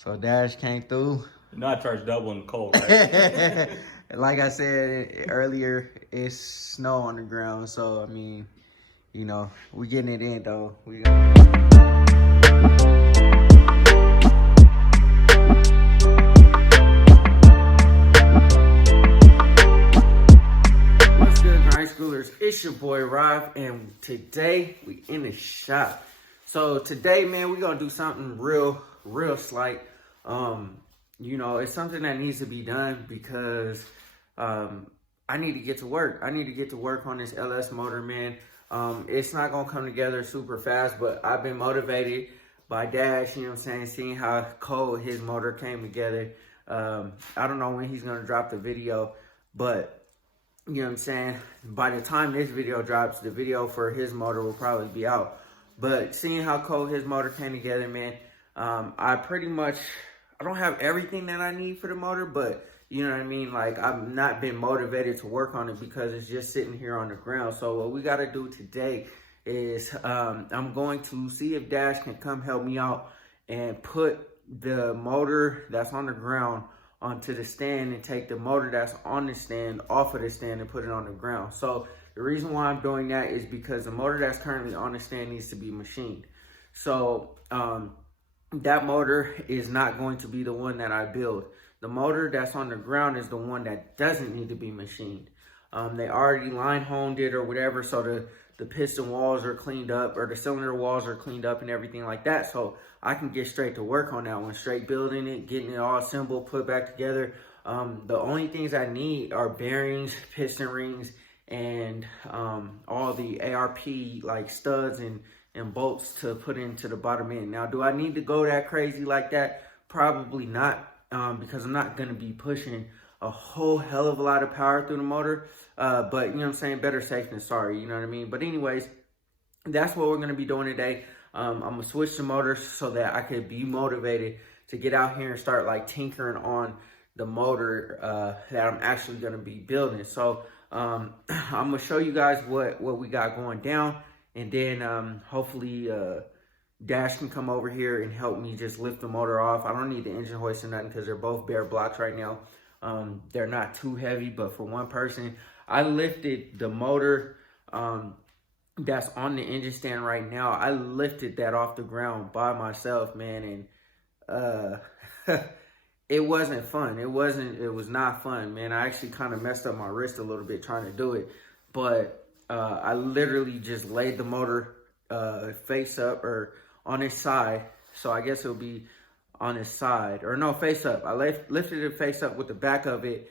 So Dash came through. You know I charge double in the cold, right? Like I said earlier, it's snow on the ground. So, I mean, you know, we getting it in, though. What's good, Grind Schoolers? It's your boy, Rob, and today we in the shop. So today, man, we're going to do something real slight. You know, it's something that needs to be done because I need to get to work. I need to get to work on this LSMotor, man. It's not going to come together super fast, but I've been motivated by Dash, you know what I'm saying, seeing how cold his motor came together. I don't know when he's going to drop the video, but, you know what I'm saying, by the time this video drops, the video for his motor will probably be out. But seeing how cold his motor came together, man, I don't have everything that I need for the motor, but you know what I mean? Like, I've not been motivated to work on it because it's just sitting here on the ground. So what we got to do today is I'm going to see if Dash can come help me out and put the motor that's on the ground onto the stand and take the motor that's on the stand off of the stand and put it on the ground. So the reason why I'm doing that is because the motor that's currently on the stand needs to be machined. So that motor is not going to be the one that I build. The motor that's on the ground is the one that doesn't need to be machined. They already line honed it or whatever, so the piston walls are cleaned up, or the cylinder walls are cleaned up and everything like that. So I can get straight to work on that one, straight building it, getting it all assembled, put back together. The only things I need are bearings, piston rings, and all the ARP like studs and bolts to put into the bottom end. Now, do I need to go that crazy like that? Probably not, because I'm not going to be pushing a whole hell of a lot of power through the motor. But, you know what I'm saying, better safe than sorry, you know what I mean? But anyways, that's what we're going to be doing today. I'm going to switch the motors so that I could be motivated to get out here and start like tinkering on the motor that I'm actually going to be building. So I'm going to show you guys what we got going down. And then hopefully Dash can come over here and help me just lift the motor off. I don't need the engine hoist or nothing because they're both bare blocks right now. They're not too heavy, but for one person, I lifted the motor that's on the engine stand right now. I lifted that off the ground by myself, man, and it wasn't fun. It was not fun, man. I actually kind of messed up my wrist a little bit trying to do it, but I literally just laid the motor face up or on its side. So I guess it'll be on its side, or no, face up. I lifted it face up with the back of it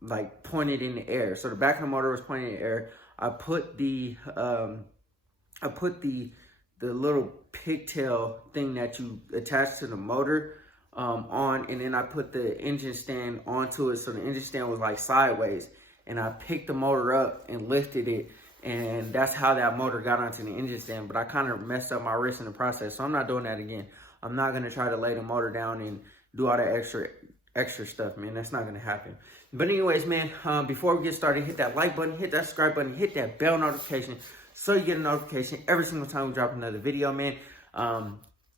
like pointed in the air. So the back of the motor was pointing in the air. I put the little pigtail thing that you attach to the motor on, and then I put the engine stand onto it. So the engine stand was like sideways. And I picked the motor up and lifted it, and that's how that motor got onto the engine stand. But I kind of messed up my wrist in the process, so I'm not doing that again. I'm not going to try to lay the motor down and do all that extra stuff, man. That's not going to happen. But anyways, man, before we get started, hit that like button, hit that subscribe button, hit that bell notification so you get a notification every single time we drop another video, man.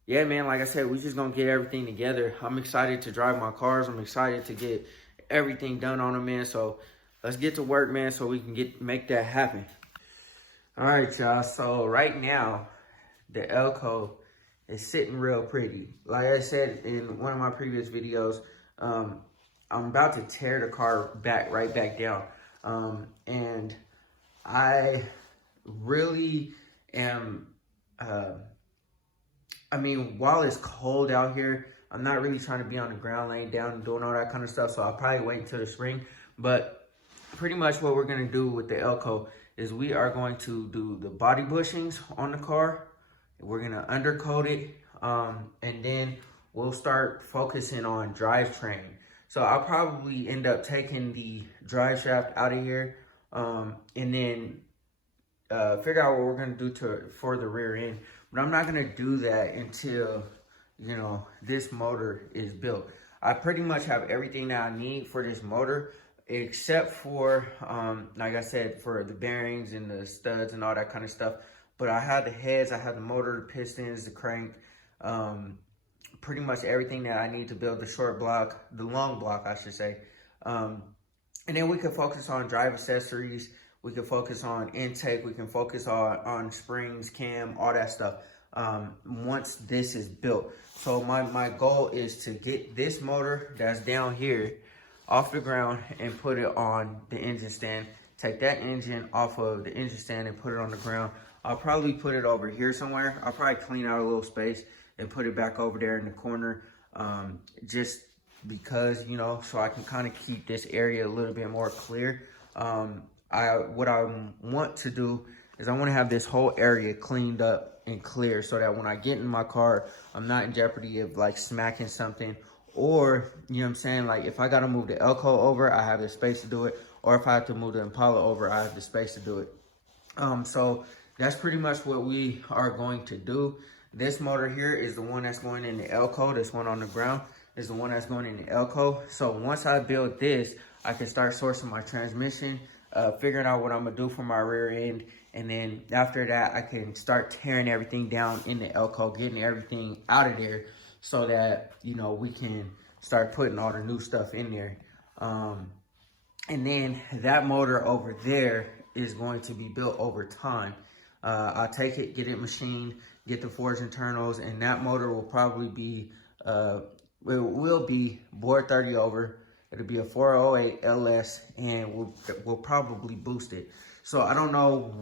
Yeah, man, like I said, we just going to get everything together. I'm excited to drive my cars. I'm excited to get everything done on them, man. So let's get to work, man, so we can make that happen. All right, y'all. So right now, the Elco is sitting real pretty. Like I said in one of my previous videos, I'm about to tear the car right back down. And I really am, I mean, while it's cold out here, I'm not really trying to be on the ground laying down and doing all that kind of stuff. So I'll probably wait until the spring. But pretty much what we're going to do with the Elco is we are going to do the body bushings on the car. We're going to undercoat it. And then we'll start focusing on drivetrain. So I'll probably end up taking the drive shaft out of here. And then figure out what we're going to do for the rear end. But I'm not going to do that until, you know, this motor is built. I pretty much have everything that I need for this motor, except for, like I said, for the bearings and the studs and all that kind of stuff. But I have the heads, I have the motor, the pistons, the crank. pretty much everything that I need to build the long block, I should say. And then we can focus on drive accessories. We can focus on intake. We can focus on springs, cam, all that stuff. Once this is built. So my goal is to get this motor that's down here off the ground and put it on the engine stand. Take that engine off of the engine stand and put it on the ground. I'll probably put it over here somewhere. I'll probably clean out a little space and put it back over there in the corner. Just because, you know, so I can kind of keep this area a little bit more clear. What I want to do is I want to have this whole area cleaned up and clear so that when I get in my car, I'm not in jeopardy of like smacking something, or, you know what I'm saying, like if I got to move the Elko over, I have the space to do it, or if I have to move the Impala over, I have the space to do it. So that's pretty much what we are going to do. This motor here is the one that's going in the Elko. This one on the ground is the one that's going in the Elko. So once I build this, I can start sourcing my transmission, figuring out what I'm gonna do for my rear end. And then after that, I can start tearing everything down in the Elko, getting everything out of there so that, you know, we can start putting all the new stuff in there. And then that motor over there is going to be built over time. I'll take it, get it machined, get the forged internals, and that motor will probably be, it will be board 30 over. It'll be a 408 LS, and we'll probably boost it. So I don't know,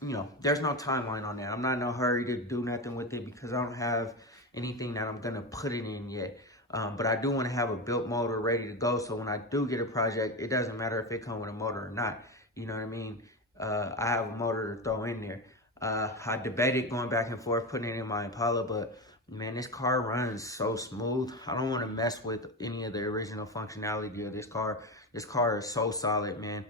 you know, there's no timeline on that. I'm not in a hurry to do nothing with it because I don't have anything that I'm gonna put it in yet. But I do want to have a built motor ready to go. So when I do get a project, it doesn't matter if it comes with a motor or not. You know what I mean? I have a motor to throw in there. I debated going back and forth, putting it in my Impala, but man, this car runs so smooth. I don't want to mess with any of the original functionality of this car. This car is so solid, man.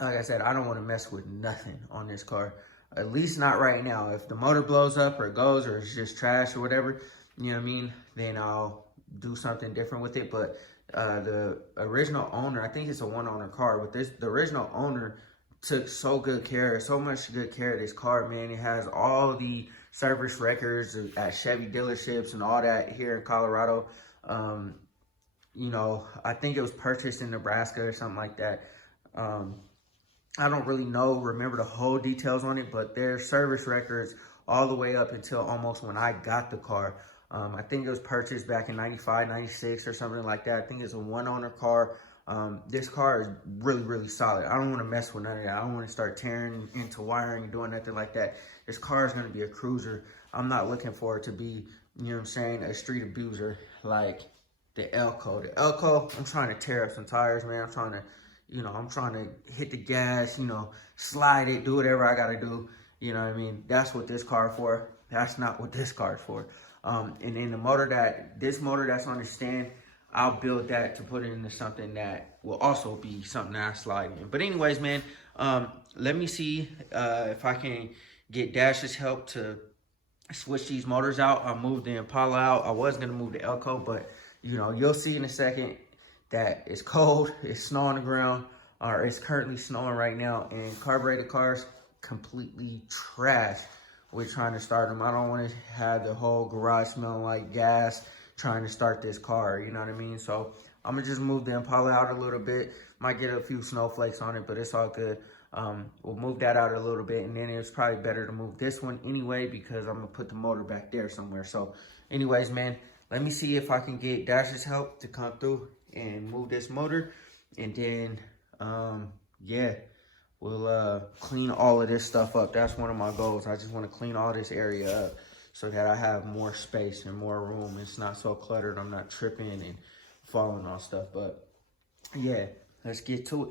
Like I said, I don't want to mess with nothing on this car. At least not right now. If the motor blows up or goes or it's just trash or whatever, you know what I mean, then I'll do something different with it. But the original owner, I think it's a one-owner car, but the original owner took so much good care of this car, man. It has all the service records at Chevy dealerships and all that here in Colorado. You know, I think it was purchased in Nebraska or something like that. I don't really remember the whole details on it, but their service records all the way up until almost when I got the car. I think it was purchased back in 95, 96 or something like that. I think it's a one-owner car. This car is really, really solid. I don't want to mess with none of that. I don't want to start tearing into wiring, doing nothing like that. This car is going to be a cruiser. I'm not looking for it to be, you know what I'm saying, a street abuser like the Elko. The Elko, I'm trying to tear up some tires, man. I'm trying to hit the gas, you know, slide it, do whatever I got to do. You know what I mean? That's what this car is for. That's not what this car is for. And then this motor that's on the stand, I'll build that to put it into something that will also be something that I slide in. But anyways, man, let me see if I can get Dash's help to switch these motors out. I'll move the Impala out. I was going to move the Elko, but, you know, you'll see in a second that it's cold, it's snow on the ground, or it's currently snowing right now, and carbureted cars completely trash. We're trying to start them. I don't want to have the whole garage smelling like gas trying to start this car, you know what I mean? So I'm gonna just move the Impala out a little bit. Might get a few snowflakes on it, but it's all good. We'll move that out a little bit, and then it's probably better to move this one anyway because I'm gonna put the motor back there somewhere. So anyways, man, let me see if I can get Dash's help to come through and move this motor, and then yeah, we'll clean all of this stuff up. That's one of my goals. I just want to clean all this area up so that I have more space and more room. It's not so cluttered. I'm not tripping and falling on stuff. But yeah, let's get to it.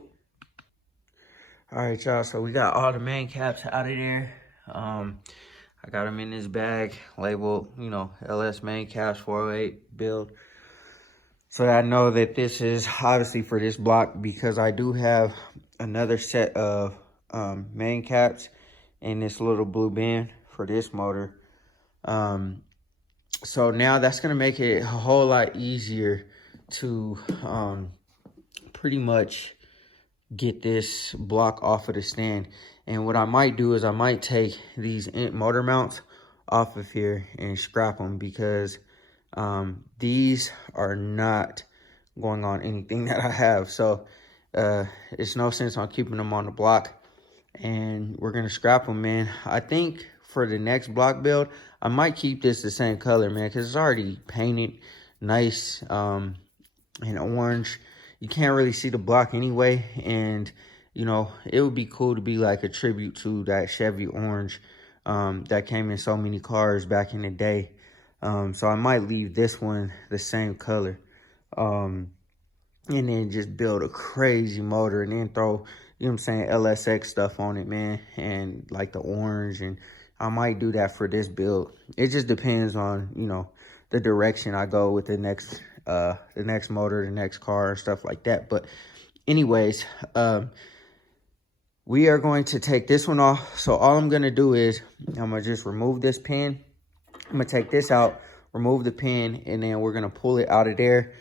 All right, y'all. So we got all the main caps out of there. I got them in this bag labeled, you know, LS main caps 408 build. So I know that this is obviously for this block because I do have another set of main caps in this little blue bin for this motor. So now that's going to make it a whole lot easier to pretty much get this block off of the stand. And what I might do is I might take these motor mounts off of here and scrap them, because these are not going on anything that I have. So it's no sense on keeping them on the block, and we're gonna scrap them, man. I think for the next block build, I might keep this the same color, man, because it's already painted nice in orange. You can't really see the block anyway, and you know, it would be cool to be like a tribute to that Chevy orange that came in so many cars back in the day. So I might leave this one the same color, and then just build a crazy motor, and then throw, you know what I'm saying, LSX stuff on it, man, and like the orange. And I might do that for this build. It just depends on, you know, the direction I go with the next motor, the next car, and stuff like that. But anyways, we are going to take this one off. So all I'm gonna do is I'm gonna just remove this pin. I'm gonna take this out, remove the pin, and then we're gonna pull it out of there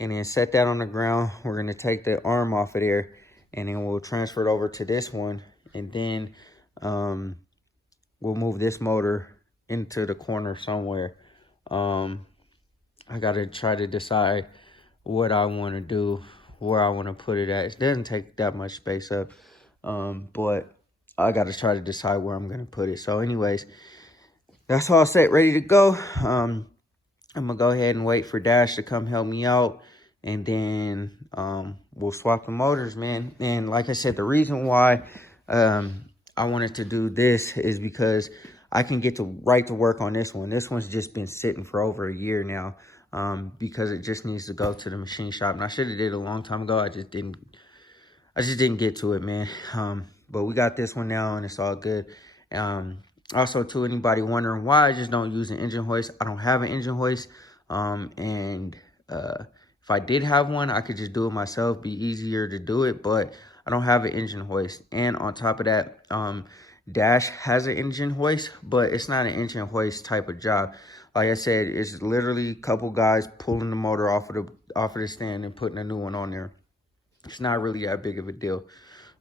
and then set that on the ground. We're gonna take the arm off of there, and then we'll transfer it over to this one, and then we'll move this motor into the corner somewhere. I gotta try to decide what I want to do, where I want to put it at. It doesn't take that much space up, but I gotta try to decide where I'm gonna put it. So anyways, that's all set, ready to go. I'm gonna go ahead and wait for Dash to come help me out, and then we'll swap the motors, man. And like I said, the reason why I wanted to do this is because I can get right to work on this one. This one's just been sitting for over a year now, because it just needs to go to the machine shop. And I should have did it a long time ago. I just didn't get to it, man. But we got this one now, and it's all good. Also, to anybody wondering why I just don't use an engine hoist, I don't have an engine hoist. If I did have one, I could just do it myself, be easier to do it, but I don't have an engine hoist. And on top of that, Dash has an engine hoist, but it's not an engine hoist type of job. Like I said, it's literally a couple guys pulling the motor off of the stand and putting a new one on there. It's not really that big of a deal.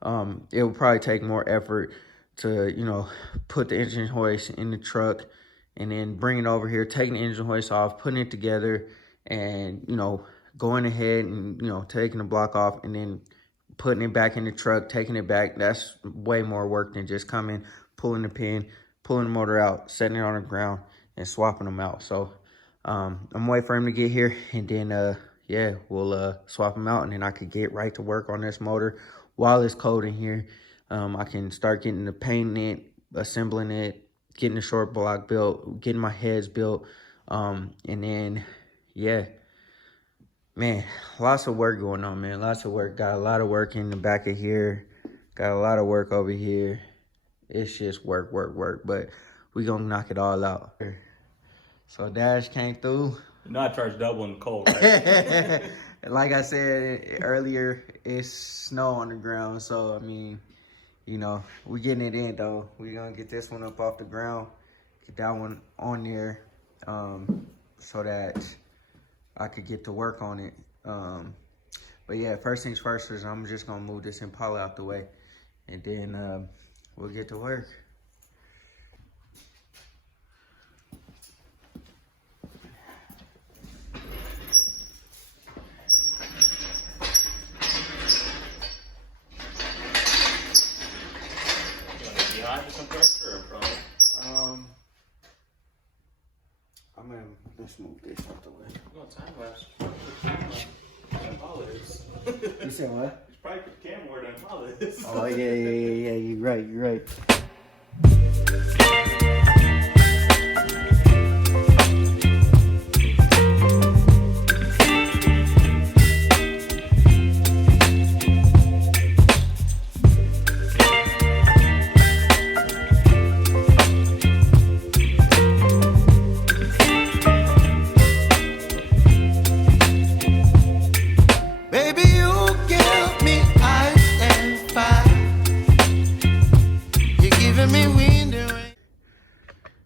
It will probably take more effort to, you know, put the engine hoist in the truck and then bring it over here, taking the engine hoist off, putting it together, and, you know, going ahead and, you know, taking the block off and then putting it back in the truck, taking it back. That's way more work than just coming, pulling the pin, pulling the motor out, setting it on the ground, and swapping them out. So I'm waiting for him to get here, and then yeah, we'll swap them out, and then I could get right to work on this motor while it's cold in here. I can start getting the painting it, assembling it, getting the short block built, getting my heads built, and then yeah, man, lots of work going on, man. Lots of work. Got a lot of work in the back of here. Got a lot of work over here. It's just work, but we gonna knock it all out. So Dash came through. You know I charge double in the cold, right? Like I said earlier, it's snow on the ground. So, I mean, you know, we getting it in, though. we gonna get this one up off the ground, get that one on there, so that I could get to work on it. But yeah, first things first is I'm just gonna move this Impala out the way, and then we'll get to work. Let's move this out the way. No, time lapse. Impala is. You said what? It's probably the camera where the Impala is. Oh, yeah. You're right.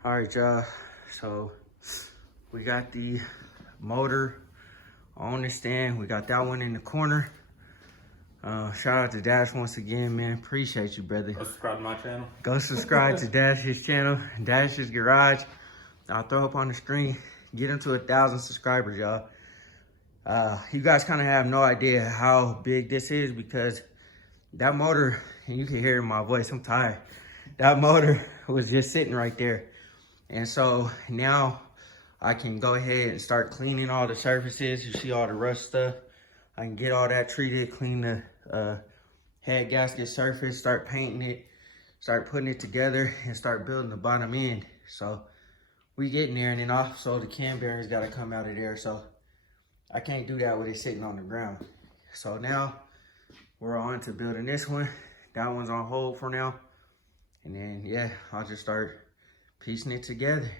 All right, y'all, so we got the motor on the stand. We got that one in the corner. Shout out to Dash once again, man. Appreciate you, brother. Go subscribe to my channel. Go subscribe to Dash's channel, Dash's Garage. I'll throw up on the screen, get him to 1,000 subscribers, y'all. You guys kind of have no idea how big this is because that motor, and you can hear it in my voice, I'm tired. That motor was just sitting right there. And so now I can go ahead and start cleaning all the surfaces. You see all the rust stuff. I can get all that treated, clean the head gasket surface, start painting it, start putting it together, and start building the bottom end. So we getting there, and then also the cam bearings got to come out of there. So I can't do that with it sitting on the ground. So now we're on to building this one. That one's on hold for now. And then, yeah, I'll just start piecing it together.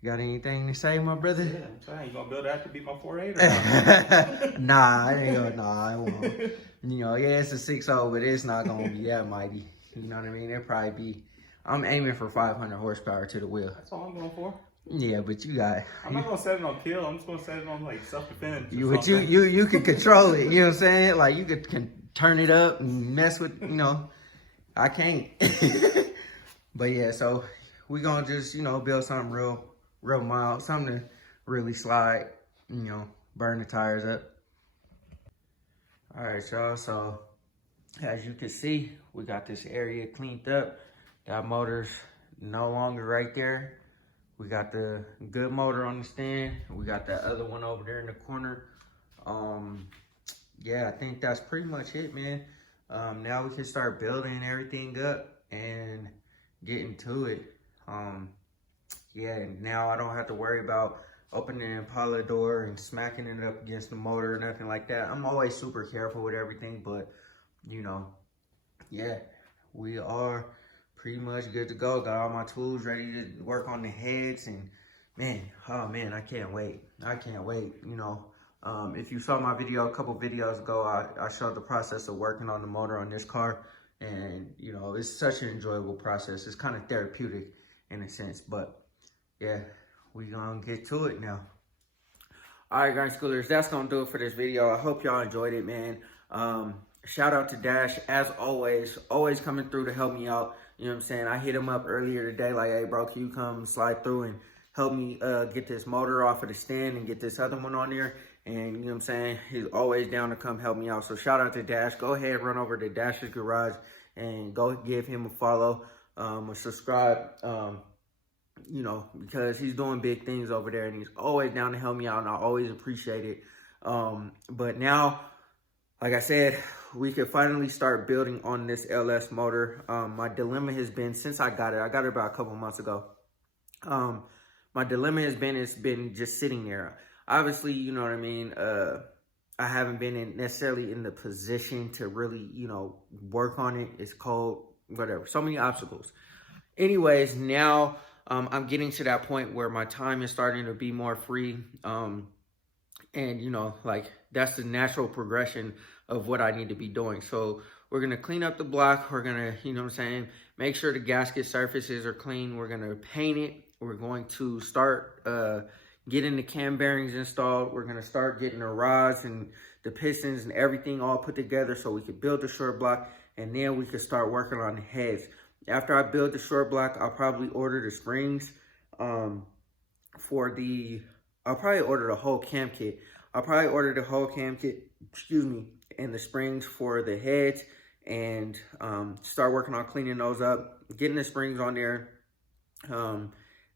You got anything to say, my brother? Yeah, I'm saying, you gonna build that to be my 4.8 or not? Nah, I ain't gonna, nah, I won't. You know, yeah, it's a 6.0, but it's not gonna be that mighty. You know what I mean? It'll probably be, I'm aiming for 500 horsepower to the wheel. That's all I'm going for. Yeah, but you got. I'm not gonna set it on kill. I'm just gonna set it on like self-defense. You can control it. You know what I'm saying? Like you can turn it up and mess with. You know, I can't. But yeah, so we gonna just build something real mild, something to really slide. You know, burn the tires up. All right, y'all. So as you can see, we got this area cleaned up. That motor's no longer right there. We got the good motor on the stand. We got that other one over there in the corner. Yeah, I think that's pretty much it, man. Now we can start building everything up and getting to it. Yeah, and now I don't have to worry about opening the Impala door and smacking it up against the motor or nothing like that. I'm always super careful with everything, but yeah, we are pretty much good to go. Got all my tools ready to work on the heads, and man, oh man, I can't wait. I can't wait. If you saw my video a couple videos ago, I showed the process of working on the motor on this car, and it's such an enjoyable process. It's kind of therapeutic in a sense, but yeah, we gonna get to it now. All right, guys, schoolers, that's gonna do it for this video. I hope y'all enjoyed it, man. Shout out to Dash, as always coming through to help me out. You know what I'm saying? I hit him up earlier today, like, hey, bro, can you come slide through and help me get this motor off of the stand and get this other one on there? And, you know what I'm saying? He's always down to come help me out. So shout out to Dash. Go ahead, run over to Dash's Garage and go give him a follow or subscribe, because he's doing big things over there, and he's always down to help me out, and I always appreciate it. But now, like I said, we can finally start building on this LSMotor. My dilemma has been, since I got it about a couple months ago. My dilemma has been, it's been just sitting there. Obviously, you know what I mean? I haven't been necessarily in the position to really, work on it. It's cold, whatever. So many obstacles. Anyways, now I'm getting to that point where my time is starting to be more free. And, like, that's the natural progression of what I need to be doing. So we're going to clean up the block. We're going to, make sure the gasket surfaces are clean. We're going to paint it. We're going to start getting the cam bearings installed. We're going to start getting the rods and the pistons and everything all put together so we could build the short block. And then we could start working on the heads. After I build the short block, I'll probably order the springs I'll probably order the whole cam kit. And the springs for the heads, and start working on cleaning those up, getting the springs on there,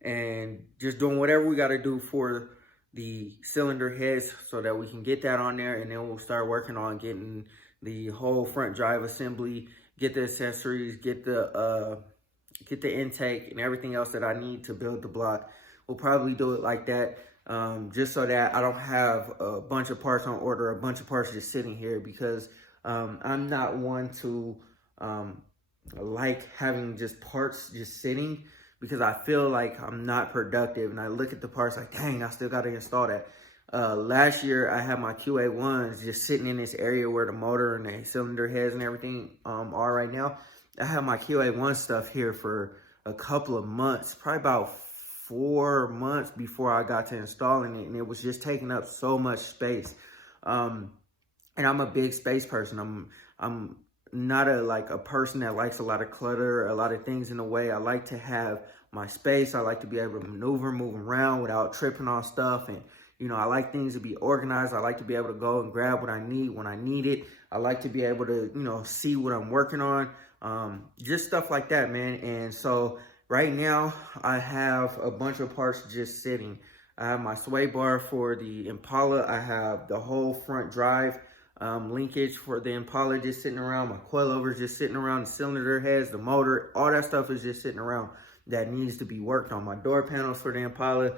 and just doing whatever we got to do for the cylinder heads so that we can get that on there, and then we'll start working on getting the whole front drive assembly, get the accessories, get the intake and everything else that I need to build the block. We'll probably do it like that, just so that I don't have a bunch of parts on order, a bunch of parts just sitting here, because I'm not one to like having just parts just sitting, because I feel like I'm not productive, and I look at the parts like, dang, I still got to install that. Last year, I had my QA1s just sitting in this area where the motor and the cylinder heads and everything are right now. I had my QA1 stuff here for a couple of months, probably about 4 months before I got to installing it, and it was just taking up so much space. And I'm a big space person. I'm not a person that likes a lot of clutter, a lot of things in the way. I like to have my space. I like to be able to move around without tripping on stuff. And, you know, I like things to be organized. I like to be able to go and grab what I need when I need it. I like to be able to, you know, see what I'm working on. Just stuff like that, man. And so right now I have a bunch of parts just sitting. I have my sway bar for the Impala. I have the whole front drive linkage for the Impala just sitting around. My coilovers just sitting around. The cylinder heads, the motor, all that stuff is just sitting around that needs to be worked on. My door panels for the Impala,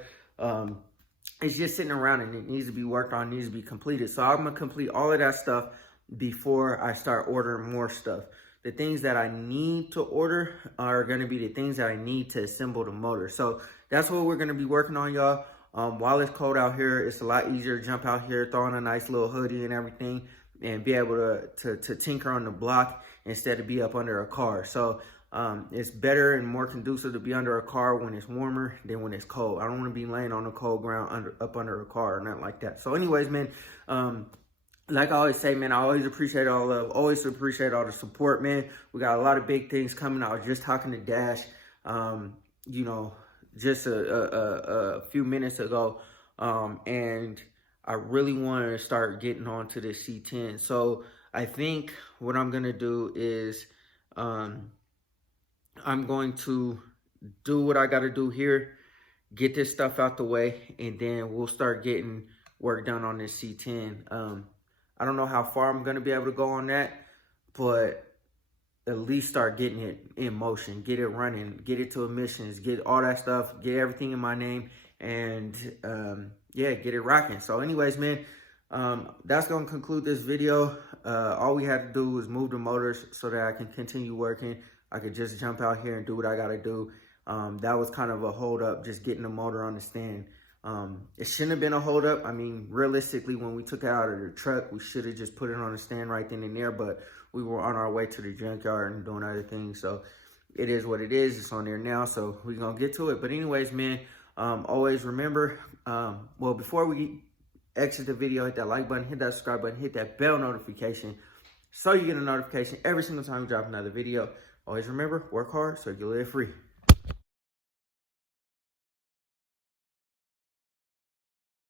it's just sitting around and it needs to be worked on, needs to be completed. So I'm gonna complete all of that stuff before I start ordering more stuff. The things that I need to order are gonna be the things that I need to assemble the motor. So that's what we're gonna be working on, y'all. While it's cold out here, it's a lot easier to jump out here, throw on a nice little hoodie and everything, and be able to tinker on the block instead of be up under a car. So it's better and more conducive to be under a car when it's warmer than when it's cold. I don't want to be laying on the cold ground up under a car or nothing like that. So anyways, man, like I always say, man, I always appreciate all the support, man. We got a lot of big things coming. I was just talking to Dash, you know, just a few minutes ago, and I really wanted to start getting onto the C10. So I think what I'm gonna do is I'm going to do what I gotta do here, get this stuff out the way, and then we'll start getting work done on this C10. I don't know how far I'm gonna be able to go on that, but at least start getting it in motion, get it running, get it to emissions, get all that stuff, get everything in my name, and yeah, get it rocking. So anyways, man, that's gonna conclude this video. All we had to do was move the motors so that I can continue working. I could just jump out here and do what I gotta do. That was kind of a hold up, just getting the motor on the stand. It shouldn't have been a hold up. I mean, realistically, when we took it out of the truck, we should have just put it on the stand right then and there, but we were on our way to the junkyard and doing other things. So it is what it is. It's on there now, so we're gonna get to it. But anyways, man, always remember, well, before we exit the video, hit that like button, hit that subscribe button, hit that bell notification so you get a notification every single time we drop another video. Always remember, work hard so you live free.